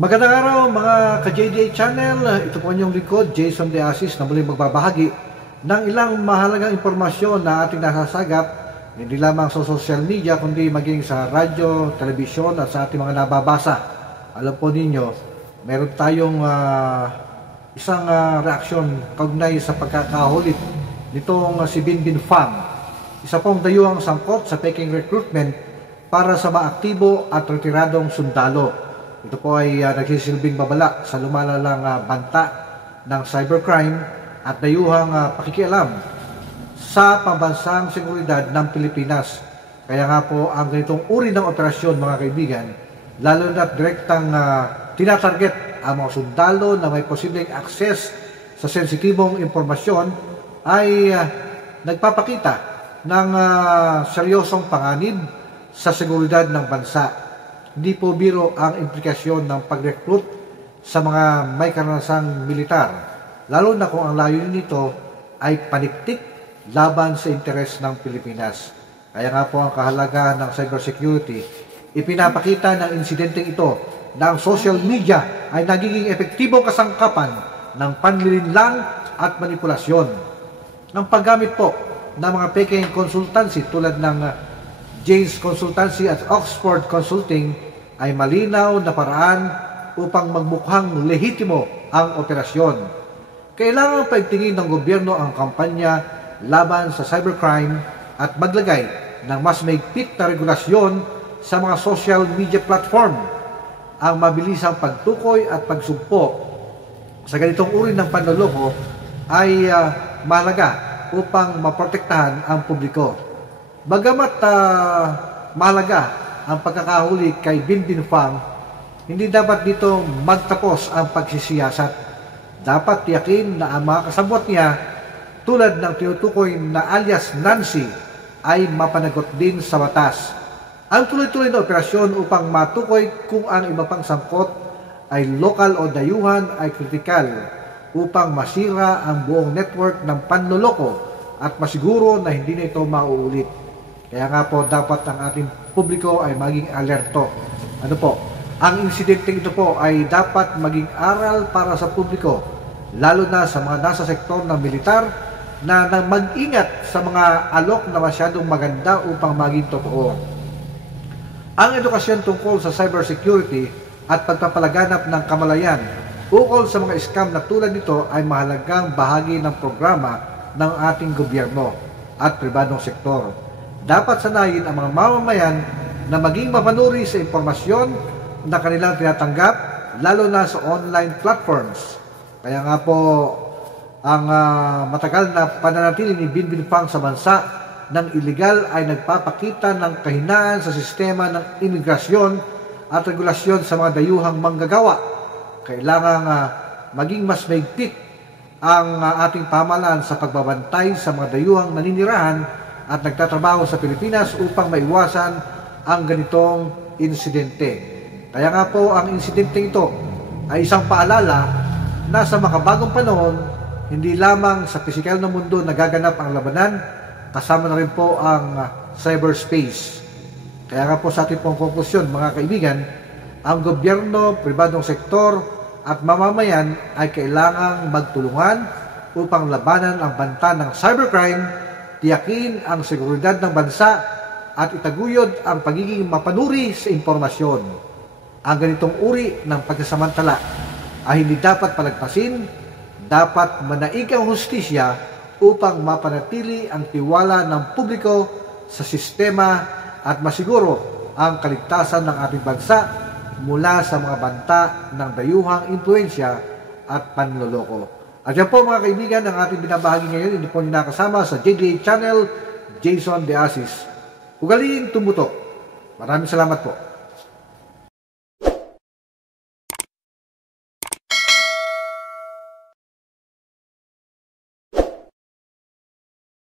Magandang araw mga ka-JDA Channel. Ito po inyong lingkod, Jason De Asis, na muling magbabahagi ng ilang mahalagang impormasyon na ating nasasagap hindi lamang sa social media kundi maging sa radyo, telebisyon at sa ating mga nababasa. Alam po ninyo, meron tayong isang reaksyon kaugnay sa pagkakahulit nitong si Binbin Pham, isa pong dayuhang sangkot sa Peking recruitment para sa maaktibo at retiradong sundalo. Ito po ay nagsisilbing babala sa lumalalang banta ng cybercrime at dayuhang pakikialam sa pambansang seguridad ng Pilipinas. Kaya nga po ang ganitong uri ng operasyon, mga kaibigan, lalo na direktang tinatarget ang mga sundalo na may posibleng access sa sensitibong impormasyon ay nagpapakita ng seryosong panganib sa seguridad ng bansa. Hindi po biro ang implikasyon ng pag-recruit sa mga may karanasang militar, lalo na kung ang layunin nito ay paniktik laban sa interes ng Pilipinas. Kaya nga po ang kahalagahan ng cybersecurity, ipinapakita ng insidenteng ito na ang social media ay nagiging epektibong kasangkapan ng panlilinlang at manipulasyon. Ang paggamit po ng mga Peking consultancy tulad ng James Consultancy at Oxford Consulting ay malinaw na paraan upang magmukhang lehitimo ang operasyon. Kailangang paigtingin ng gobyerno ang kampanya laban sa cybercrime at maglagay ng mas mahigpit na regulasyon sa mga social media platform. Ang mabilisang pagtukoy at pagsugpo sa ganitong uri ng panloloko ay mahalaga upang maprotektahan ang publiko. Bagamat mahalaga ang pagkakahuli kay Binbin Pham, hindi dapat dito magtapos ang pagsisiyasat. Dapat tiyakin na ang mga kasabwat niya tulad ng tinutukoy na alias Nancy ay mapanagot din sa batas. Ang tuloy-tuloy na operasyon upang matukoy kung ang iba pang sangkot ay lokal o dayuhan ay kritikal upang masira ang buong network ng panloloko at masiguro na hindi na ito mauulit. Kaya nga po dapat ang ating publiko ay maging alerto. Ano po? Ang insidente ito po ay dapat maging aral para sa publiko, lalo na sa mga nasa sektor ng militar na mag-ingat sa mga alok na masyadong maganda upang maging totoo. Ang edukasyon tungkol sa cybersecurity at pagpapalaganap ng kamalayan ukol sa mga scam na tulad nito ay mahalagang bahagi ng programa ng ating gobyerno at pribadong sektor. Dapat sanayin ang mga mamamayan na maging mapanuri sa impormasyon na kanilang tinatanggap, lalo na sa online platforms. Kaya nga po, ang matagal na pananatili ni Binbin Pham sa bansa ng iligal ay nagpapakita ng kahinaan sa sistema ng imigrasyon at regulasyon sa mga dayuhang manggagawa. Kailangang maging mas mahigpit ang ating pamahalaan sa pagbabantay sa mga dayuhang naninirahan at nagtatrabaho sa Pilipinas upang maiwasan ang ganitong insidente. Kaya nga po ang insidente ito ay isang paalala na sa makabagong panahon, hindi lamang sa pisikal na mundo nagaganap ang labanan, kasama na rin po ang cyberspace. Kaya nga po sa ating pong konklusyon, mga kaibigan, ang gobyerno, pribadong sektor at mamamayan ay kailangang magtulungan upang labanan ang banta ng cybercrime, tiyakin ang seguridad ng bansa at itaguyod ang pagiging mapanuri sa impormasyon. Ang ganitong uri ng pagsasamantala ay hindi dapat palagpasin, dapat manaig ang hustisya upang mapanatili ang tiwala ng publiko sa sistema at masiguro ang kaligtasan ng ating bansa mula sa mga banta ng dayuhang impluensya at panloloko. At yan po mga kaibigan, ang ating binabahagi ngayon, hindi po nakasama sa JDA Channel, Jason De Asis. Ugaliin tumutok. Maraming salamat po.